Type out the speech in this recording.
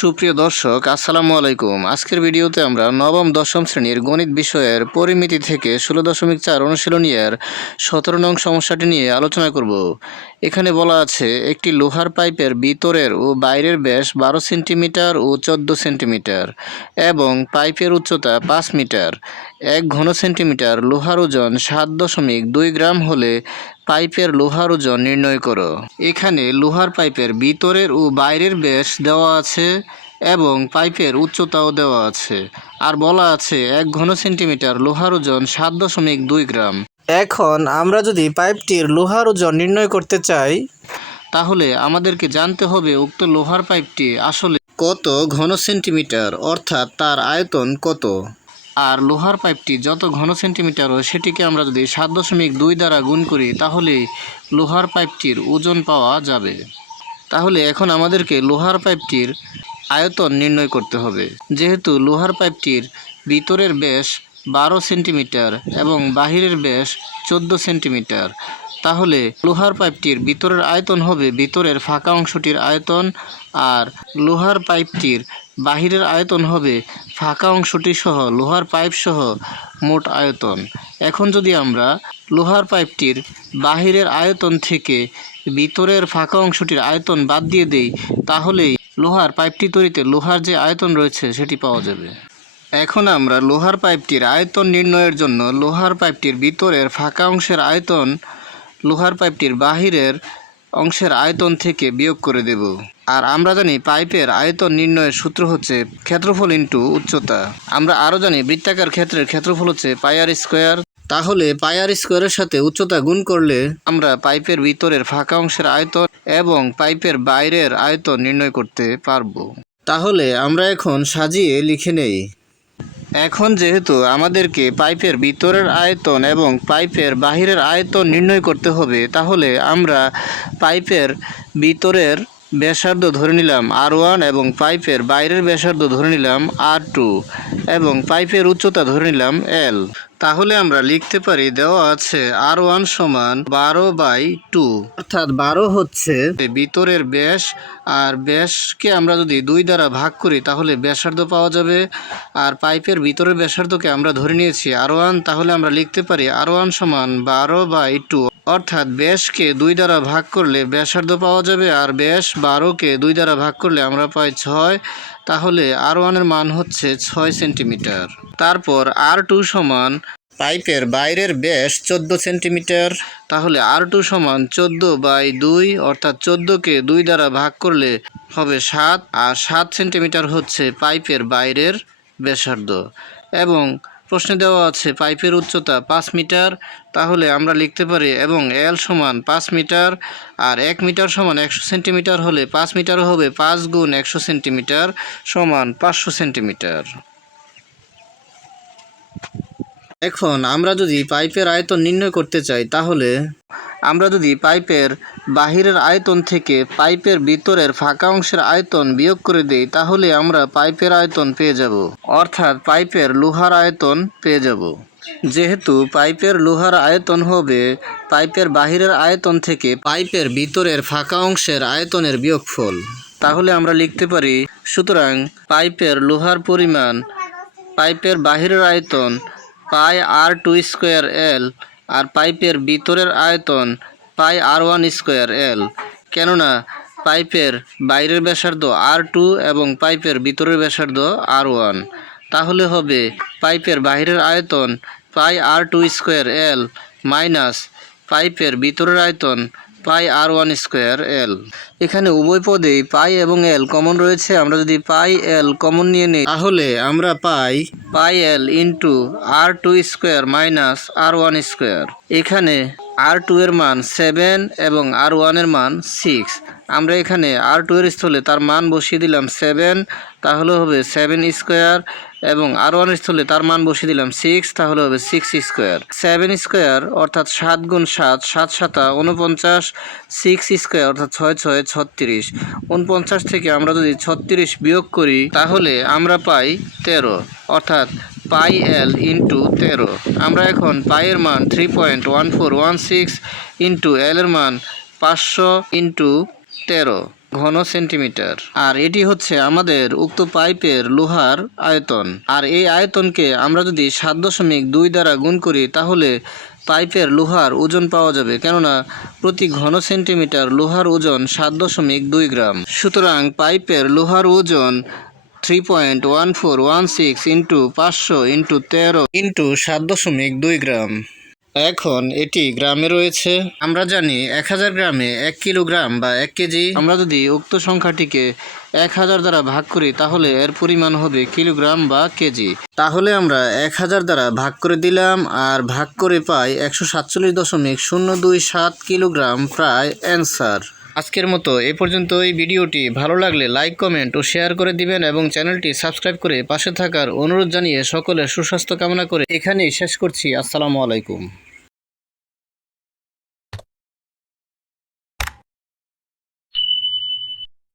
সুপ্রিয় দর্শক, আসসালামু আলাইকুম। আজকের ভিডিওতে আমরা নবম দশম শ্রেণীর গণিত বিষয়ের পরিমিতি থেকে 16.4 অনুশীলনী এর 17 নং সমস্যাটি নিয়ে আলোচনা করব। এখানে বলা আছে একটি লোহার পাইপের ভিতরের ও বাইরের ব্যাস 12 সেন্টিমিটার ও 14 সেন্টিমিটার এবং পাইপের উচ্চতা 5 মিটার। 1 ঘন সেন্টিমিটার লোহার ওজন 7.2 গ্রাম হলে পাইপের লোহার ওজন নির্ণয় করো। এখানে লোহার পাইপের ভিতরের ও বাইরের ব্যাস দেওয়া আছে এবং পাইপের উচ্চতাও দেওয়া আছে, আর বলা আছে 1 ঘন সেন্টিমিটার লোহার ওজন 7.2 গ্রাম। এখন আমরা যদি পাইপটির লোহার ওজন নির্ণয় করতে চাই, তাহলে আমাদেরকে জানতে হবে উক্ত লোহার পাইপটি আসলে কত ঘন সেন্টিমিটার, অর্থাৎ তার আয়তন কত। আর লোহার পাইপটি যত ঘন সেন্টিমিটার হয় সেটিকে আমরা যদি 7.2 দ্বারা গুণ করি তাহলে লোহার পাইপটির ওজন পাওয়া যাবে। তাহলে এখন আমাদেরকে লোহার পাইপটির আয়তন নির্ণয় করতে হবে। যেহেতু লোহার পাইপটির ভিতরের ব্যাস 12 সেন্টিমিটার এবং বাহিরের ব্যাস 14 সেন্টিমিটার, তাহলে লোহার পাইপটির ভিতরের আয়তন হবে ভিতরের ফাঁকা অংশটির আয়তন, আর লোহার পাইপটির বাহিরের আয়তন হবে ফাঁকা অংশটি সহ লোহার পাইপ সহ মোট আয়তন। এখন যদি আমরা লোহার পাইপটির বাহিরের আয়তন থেকে ভিতরের ফাঁকা অংশটির আয়তন বাদ দিয়ে দেই, তাহলেই লোহার পাইপটি তৈরিতে লোহার যে আয়তন রয়েছে সেটি পাওয়া যাবে। এখন আমরা লোহার পাইপটির আয়তন নির্ণয়ের জন্য লোহার পাইপটির ভিতরের ফাঁকা অংশের আয়তন লোহার পাইপটির বাহিরের অংশের আয়তন থেকে বিয়োগ করে দেব। আর আমরা জানি পাইপের আয়তন নির্ণয়ের সূত্র হচ্ছে ক্ষেত্রফল ইন্টু উচ্চতা। আমরা আরও জানি বৃত্তাকার ক্ষেত্রের ক্ষেত্রফল হচ্ছে পাই আর স্কোয়ার। তাহলে পাই আর স্কোয়ারের সাথে উচ্চতা গুণ করলে আমরা পাইপের ভিতরের ফাঁকা অংশের আয়তন এবং পাইপের বাইরের আয়তন নির্ণয় করতে পারবো। তাহলে আমরা এখন সাজিয়ে লিখে নেই। এখন যেহেতু আমাদেরকে পাইপের ভিতরের আয়তন এবং পাইপের বাহিরের আয়তন নির্ণয় করতে হবে, তাহলে আমরা পাইপের ভিতরের ব্যাসার্ধ ধরে নিলাম R1 এবং পাইপের বাইরের ব্যাসার্ধ ধরে নিলাম R2 এবং পাইপের উচ্চতা ধরে নিলাম L। তাহলে আমরা লিখতে পারি দেওয়া আছে R1 সমান 12/2, অর্থাৎ 12 হচ্ছে ভিতরের ব্যাস, আর ব্যাসকে আমরা যদি 2 দ্বারা ভাগ করি তাহলে ব্যাসার্ধ পাওয়া যাবে। আর পাইপের ভিতরের ব্যাসার্ধকে আমরা ধরে নিয়েছি R1, তাহলে আমরা লিখতে পারি R1 সমান 12/2, অর্থাৎ ব্যাসকে 2 দ্বারা ভাগ করলে ব্যাসার্ধ পাওয়া যাবে, আর ব্যাস 12কে 2 দ্বারা ভাগ করলে আমরা পাই 6, তাহলে R1 এর মান হচ্ছে 6 সেন্টিমিটার। তারপর R2 সমান পাইপের বাইরের ব্যাস 14 সেন্টিমিটার, তাহলে R2 সমান 14/2, অর্থাৎ 14কে 2 দ্বারা ভাগ করলে হবে 7, আর 7 সেন্টিমিটার হচ্ছে পাইপের বাইরের ব্যাসার্ধ। এবং প্রশ্নে দেওয়া আছে পাইপের উচ্চতা 5 মিটার, তাহলে আমরা লিখতে পারি এবং L সমান 5 মিটার, আর 1 মিটার সমান 100 সেন্টিমিটার হলে 5 মিটার হবে 5 গুণ 100 সেন্টিমিটার সমান 500 সেন্টিমিটার। এখন আমরা যদি পাইপের আয়তন নির্ণয় করতে চাই, তাহলে আমরা যদি পাইপের বাহিরের আয়তন থেকে পাইপের ভিতরের ফাঁকা অংশের আয়তন বিয়োগ করে দেই, তাহলে আমরা পাইপের আয়তন পেয়ে যাব, অর্থাৎ পাইপের লোহার আয়তন পেয়ে যাব। যেহেতু পাইপের লোহার আয়তন হবে পাইপের বাহিরের আয়তন থেকে পাইপের ভিতরের ফাঁকা অংশের আয়তনের বিয়োগফল, তাহলে আমরা লিখতে পারি সুতরাং পাইপের লোহার পরিমাণ পাইপের বাহিরের আয়তন পাই R2 স্কোয়ার L, আর পাইপের ভিতরের আয়তন পাই R1 স্কোয়ার L, কেননা পাইপের বাইরের ব্যাসার্ধ R2 এবং পাইপের ভিতরের ব্যাসার্ধ R1। তাহলে হবে পাইপের বাইরের আয়তন পাই R2 স্কোয়ার L মাইনাস পাইপের ভিতরের আয়তন পাই R1 স্কোয়ার L। এখানে উভয় পদেই পাই এবং L কমন রয়েছে, আমরা যদি পাই L কমন নিয়ে নিই তাহলে আমরা পাই L into R2 square minus R1 square. এখানে R2 এর মান 7 এবং R1 এর মান 6, আমরা এখানে R2 এর স্থলে তার মান বসিয়ে দিলাম 7, তাহলে হবে 7 স্কোয়ার, এবং R1 এর স্থলে তার মান বসিয়ে দিলাম 6, তাহলে হবে 6 স্কোয়ার। 7 স্কোয়ার অর্থাৎ 7 গুণ 7, 7 7 49, 6 স্কোয়ার অর্থাৎ 6 6 36, 49 থেকে আমরা যদি 36 বিয়োগ করি তাহলে আমরা পাই 13, অর্থাৎ পাই L ইন্টু 13। আমরা এখন পাইয়ের মান 3.1416 ইন্টু L এর মান 500 ইন্টু 13, ঘন সেন্টিমিটার। আর এটি হচ্ছে আমাদের উক্ত পাইপের লোহার আয়তন। আর এই আয়তনকে আমরা যদি 7.2 দ্বারা গুণ করি তাহলে পাইপের লোহার ওজন পাওয়া যাবে, কেননা প্রতি ঘন সেন্টিমিটার লোহার ওজন 7.2 গ্রাম। সুতরাং পাইপের লোহার ওজন 3.1416 ইন্টু 500 ইন্টু 13 ইন্টু 7.2 গ্রাম। এখন এটি গ্রামে রয়েছে। আমরা জানি 1000 গ্রামে 1 কিলোগ্রাম বা 1 কেজি। আমরা যদি উক্ত সংখ্যাটিকে 1000 দ্বারা ভাগ করি তাহলে এর পরিমাণ হবে কিলোগ্রাম বা কেজি। তাহলে আমরা 1000 দ্বারা ভাগ করে দিলাম আর ভাগ করে পাই 147.027 কিলোগ্রাম, প্রায় অ্যান্সার। আজকের মতো এ পর্যন্ত। এই ভিডিওটি ভালো লাগলে লাইক, কমেন্ট ও শেয়ার করে দিবেন এবং চ্যানেলটি সাবস্ক্রাইব করে পাশে থাকার অনুরোধ জানিয়ে সকলের সুস্বাস্থ্য কামনা করে এখানেই শেষ করছি। আসসালামু আলাইকুম।